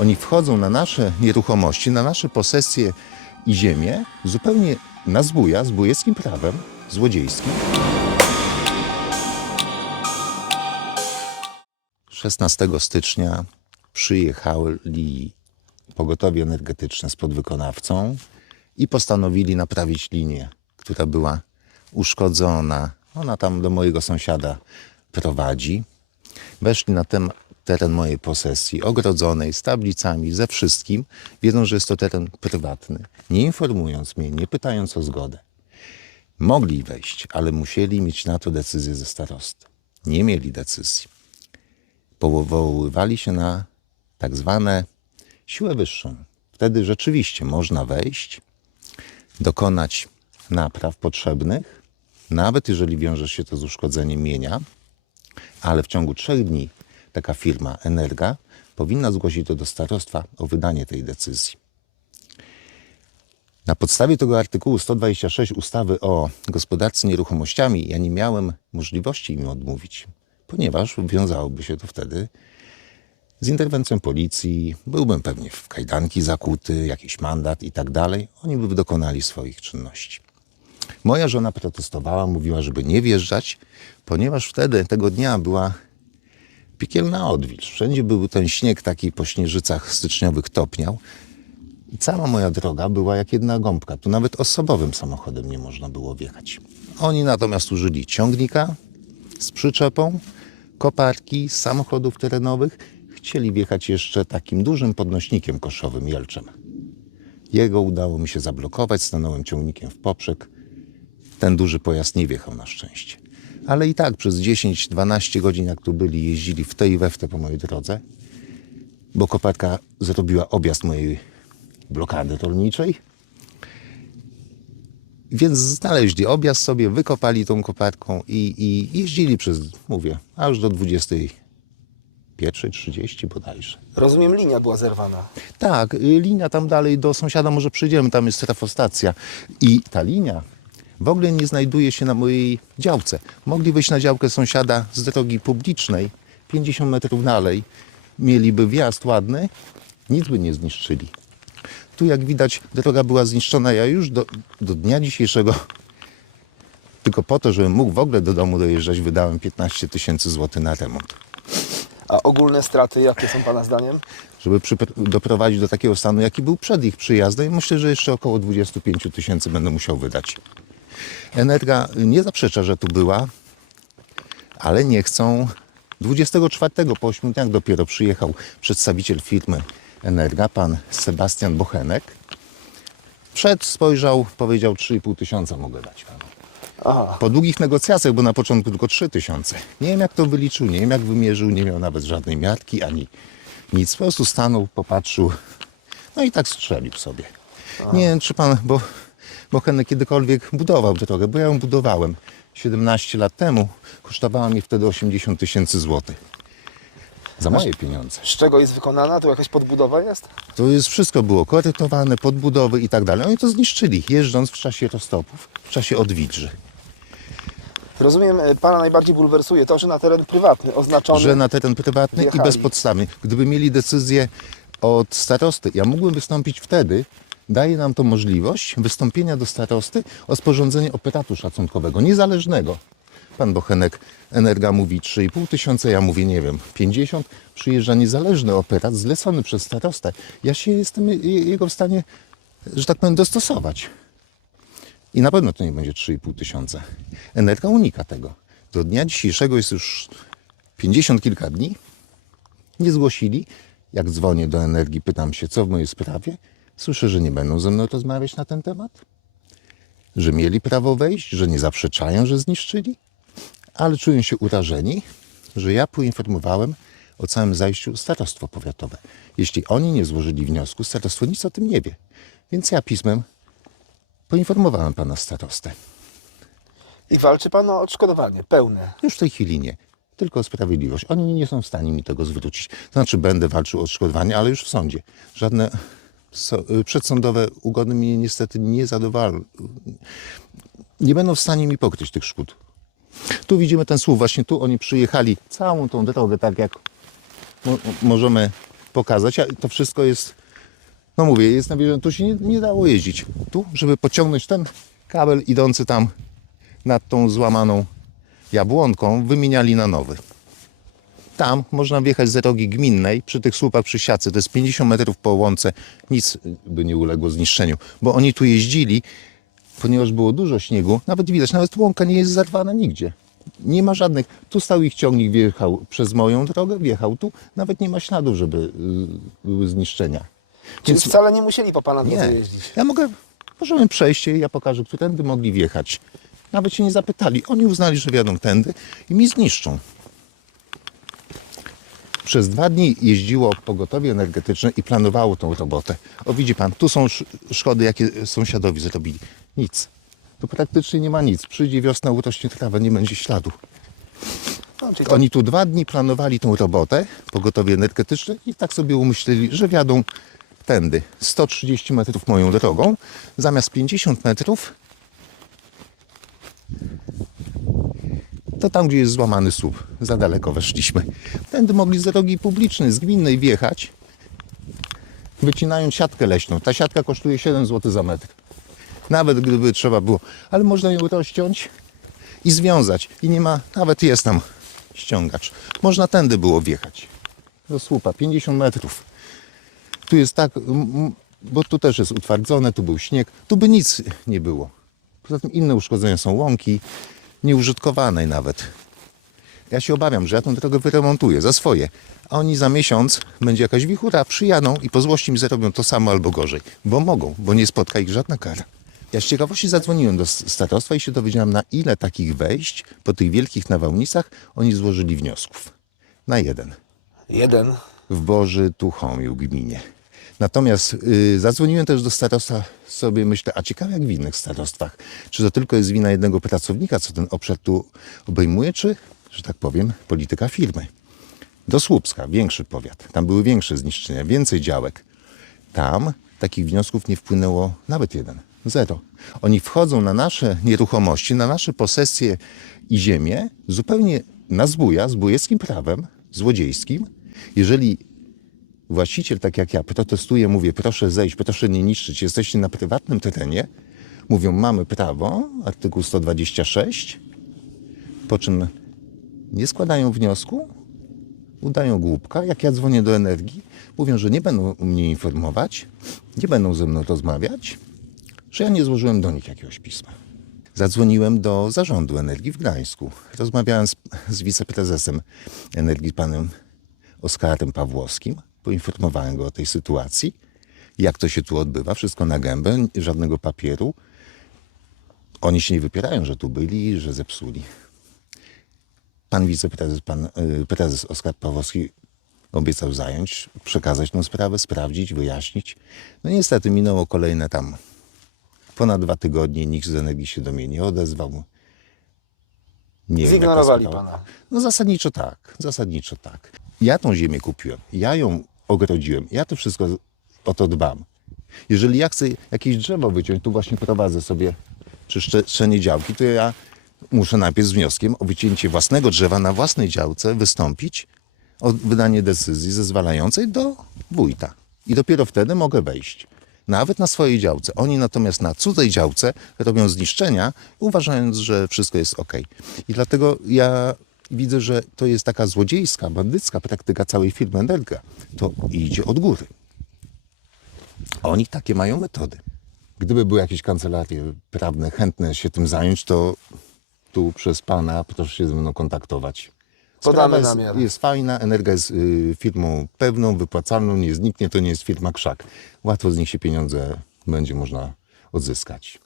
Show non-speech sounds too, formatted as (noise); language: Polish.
Oni wchodzą na nasze nieruchomości, na nasze posesje i ziemię zupełnie na zbuja, zbójeckim prawem, złodziejskim. 16 stycznia przyjechali pogotowie energetyczne z podwykonawcą i postanowili naprawić linię, która była uszkodzona. Ona tam do mojego sąsiada prowadzi. Weszli na ten teren mojej posesji, ogrodzonej, z tablicami, ze wszystkim, wiedząc, że jest to teren prywatny, nie informując mnie, nie pytając o zgodę. Mogli wejść, ale musieli mieć na to decyzję ze starosty. Nie mieli decyzji. Powoływali się na tak zwane siłę wyższą. Wtedy rzeczywiście można wejść, dokonać napraw potrzebnych, nawet jeżeli wiąże się to z uszkodzeniem mienia, ale w ciągu trzech dni taka firma Energa powinna zgłosić to do starostwa o wydanie tej decyzji. Na podstawie tego artykułu 126 ustawy o gospodarce nieruchomościami ja nie miałem możliwości im odmówić, ponieważ wiązałoby się to wtedy z interwencją policji, byłbym pewnie w kajdanki zakuty, jakiś mandat i tak dalej. Oni by dokonali swoich czynności. Moja żona protestowała, mówiła, żeby nie wjeżdżać, ponieważ wtedy, tego dnia była piekielna odwilż. Wszędzie był ten śnieg taki po śnieżycach styczniowych topniał. I cała moja droga była jak jedna gąbka. Tu nawet osobowym samochodem nie można było wjechać. Oni natomiast użyli ciągnika z przyczepą, koparki samochodów terenowych. Chcieli wjechać jeszcze takim dużym podnośnikiem koszowym Jelczem. Jego udało mi się zablokować, stanąłem ciągnikiem w poprzek. Ten duży pojazd nie wjechał na szczęście. Ale i tak przez 10-12 godzin, jak tu byli, jeździli w te i we w te po mojej drodze, bo koparka zrobiła objazd mojej blokady rolniczej. Więc znaleźli objazd sobie, wykopali tą koparką i, i jeździli przez, mówię, aż do 21.30 bodajże. Rozumiem, linia była zerwana. Tak, linia tam dalej do sąsiada może przyjdziemy, tam jest trafostacja. I ta linia w ogóle nie znajduje się na mojej działce. Mogli wyjść na działkę sąsiada z drogi publicznej, 50 metrów dalej. Mieliby wjazd ładny, nic by nie zniszczyli. Tu jak widać droga była zniszczona. Ja już do, do dnia dzisiejszego (laughs) tylko po to, żebym mógł w ogóle do domu dojeżdżać, wydałem 15 tysięcy złotych na remont. A ogólne straty jakie są Pana zdaniem? żeby doprowadzić do takiego stanu, jaki był przed ich przyjazdem. Myślę, że jeszcze około 25 tysięcy będę musiał wydać. Energa nie zaprzecza, że tu była, ale nie chcą. 24 po 8 dniach dopiero przyjechał przedstawiciel firmy Energa, pan Sebastian Bochenek. Przed spojrzał, powiedział 3,5 tysiąca mogę dać panu. Aha. Po długich negocjacjach, bo na początku tylko 3 tysiące. Nie wiem jak to wyliczył, nie wiem jak wymierzył, nie miał nawet żadnej miarki ani nic. Po prostu stanął, popatrzył, no i tak strzelił sobie. Nie wiem czy pan, bo, bo Henryk kiedykolwiek budował drogę, bo ja ją budowałem 17 lat temu. Kosztowała mi wtedy 80 tysięcy złotych. Za moje pieniądze. Z czego jest wykonana? Tu jakaś podbudowa jest? To jest wszystko było korytowane, podbudowy i tak dalej. Oni to zniszczyli, jeżdżąc w czasie roztopów, w czasie odwilży. Rozumiem, e, Pana najbardziej bulwersuje to, że na teren prywatny oznaczony... że na teren prywatny i wjechali. bezpodstawny. Gdyby mieli decyzję od starosty, ja mógłbym wystąpić wtedy, daje nam to możliwość wystąpienia do starosty o sporządzenie operatu szacunkowego, niezależnego. Pan Bochenek Energa mówi 3,5 tysiąca, ja mówię, nie wiem, 50. Przyjeżdża niezależny operat zlecony przez starostę. Ja się jestem je- jego w stanie, że tak powiem, dostosować. I na pewno to nie będzie 3,5 tysiąca. Energa unika tego. Do dnia dzisiejszego jest już 50 kilka dni. Nie zgłosili. Jak dzwonię do energii, pytam się, co w mojej sprawie. Słyszę, że nie będą ze mną rozmawiać na ten temat. Że mieli prawo wejść, że nie zaprzeczają, że zniszczyli. Ale czują się urażeni, że ja poinformowałem o całym zajściu starostwo powiatowe. Jeśli oni nie złożyli wniosku, starostwo nic o tym nie wie. Więc ja pismem poinformowałem pana starostę. I walczy Pan o odszkodowanie pełne. Już w tej chwili nie. Tylko o sprawiedliwość. Oni nie są w stanie mi tego zwrócić. To znaczy, będę walczył o odszkodowanie, ale już w sądzie. Żadne y, przedsądowe ugody mnie niestety nie zadowalają. Nie będą w stanie mi pokryć tych szkód. Tu widzimy ten słup. Właśnie tu oni przyjechali całą tą drogę, tak jak mo- możemy pokazać. A to wszystko jest, no mówię, jest nawierzone. Tu się nie, nie dało jeździć. Tu, żeby pociągnąć ten kabel idący tam nad tą złamaną jabłonką, wymieniali na nowy. Tam można wjechać z drogi gminnej przy tych słupach przy siacy. To jest 50 metrów po łące. Nic by nie uległo zniszczeniu, bo oni tu jeździli, ponieważ było dużo śniegu. Nawet widać, nawet łąka nie jest zarwana nigdzie. Nie ma żadnych. Tu stał ich ciągnik, wjechał przez moją drogę, wjechał tu. Nawet nie ma śladów, żeby y, były zniszczenia. Czyli Więc wcale nie musieli po pana nie. jeździć. Ja mogę, możemy przejść, ja pokażę, którędy mogli wjechać. Nawet się nie zapytali. Oni uznali, że wiadą tędy i mi zniszczą. Przez dwa dni jeździło pogotowie energetyczne i planowało tą robotę. O widzi pan, tu są sz- szkody, jakie sąsiadowi zrobili. Nic. Tu praktycznie nie ma nic. Przyjdzie wiosna, urośnie trawa, nie będzie śladu. No, to, Oni tu dwa dni planowali tą robotę, pogotowie energetyczne i tak sobie umyśleli, że wiadą tędy 130 metrów moją drogą, zamiast 50 metrów to tam, gdzie jest złamany słup. Za daleko weszliśmy. Tędy mogli z drogi publicznej, z gminnej wjechać, wycinając siatkę leśną. Ta siatka kosztuje 7 zł za metr. Nawet gdyby trzeba było. Ale można ją rozciąć i związać. I nie ma, nawet jest tam ściągacz. Można tędy było wjechać. Do słupa, 50 metrów. Tu jest tak, bo tu też jest utwardzone, tu był śnieg, tu by nic nie było. Poza tym inne uszkodzenia są łąki, nieużytkowanej nawet. Ja się obawiam, że ja tę drogę wyremontuję za swoje, a oni za miesiąc będzie jakaś wichura, przyjadą i po złości mi zrobią to samo albo gorzej. Bo mogą, bo nie spotka ich żadna kara. Ja z ciekawości zadzwoniłem do starostwa i się dowiedziałem, na ile takich wejść po tych wielkich nawałnicach oni złożyli wniosków. Na jeden jeden. w Boży Tuchomiu gminie. Natomiast y, zadzwoniłem też do starostwa, sobie myślę, a ciekawe jak w innych starostwach, czy to tylko jest wina jednego pracownika, co ten obszar tu obejmuje, czy, że tak powiem, polityka firmy. Do Słupska, większy powiat, tam były większe zniszczenia, więcej działek. Tam takich wniosków nie wpłynęło nawet jeden, zero. Oni wchodzą na nasze nieruchomości, na nasze posesje i ziemię zupełnie na zbója, zbójeckim prawem, złodziejskim. Jeżeli właściciel, tak jak ja, protestuje, mówię, proszę zejść, proszę nie niszczyć, jesteście na prywatnym terenie, mówią, mamy prawo, artykuł 126, po czym nie składają wniosku, udają głupka. Jak ja dzwonię do energii, mówią, że nie będą mnie informować, nie będą ze mną rozmawiać, że ja nie złożyłem do nich jakiegoś pisma. Zadzwoniłem do zarządu energii w Gdańsku. Rozmawiałem z, z wiceprezesem energii, panem Oskarem Pawłowskim. Poinformowałem go o tej sytuacji, jak to się tu odbywa, wszystko na gębę, żadnego papieru. Oni się nie wypierają, że tu byli, że zepsuli. Pan wiceprezes, pan y, prezes Oskar Pawłowski obiecał zająć, przekazać tę sprawę, sprawdzić, wyjaśnić. No niestety minęło kolejne tam ponad dwa tygodnie, nikt z energii się do mnie nie odezwał. Nie wiem, Zignorowali sprawa. pana. No zasadniczo tak, zasadniczo tak. Ja tą ziemię kupiłem, ja ją ogrodziłem, ja to wszystko o to dbam. Jeżeli ja chcę jakieś drzewo wyciąć, tu właśnie prowadzę sobie czyszczenie działki, to ja muszę najpierw z wnioskiem o wycięcie własnego drzewa na własnej działce wystąpić o wydanie decyzji zezwalającej do wójta. I dopiero wtedy mogę wejść. Nawet na swojej działce. Oni natomiast na cudzej działce robią zniszczenia, uważając, że wszystko jest ok. I dlatego ja widzę, że to jest taka złodziejska, bandycka praktyka całej firmy Energa. To idzie od góry. Oni takie mają metody. Gdyby były jakieś kancelarie prawne chętne się tym zająć, to tu przez pana proszę się ze mną kontaktować. Podamy jest, namiar. jest fajna, Energa jest y, firmą pewną, wypłacalną, nie zniknie, to nie jest firma krzak. Łatwo z nich się pieniądze będzie można odzyskać.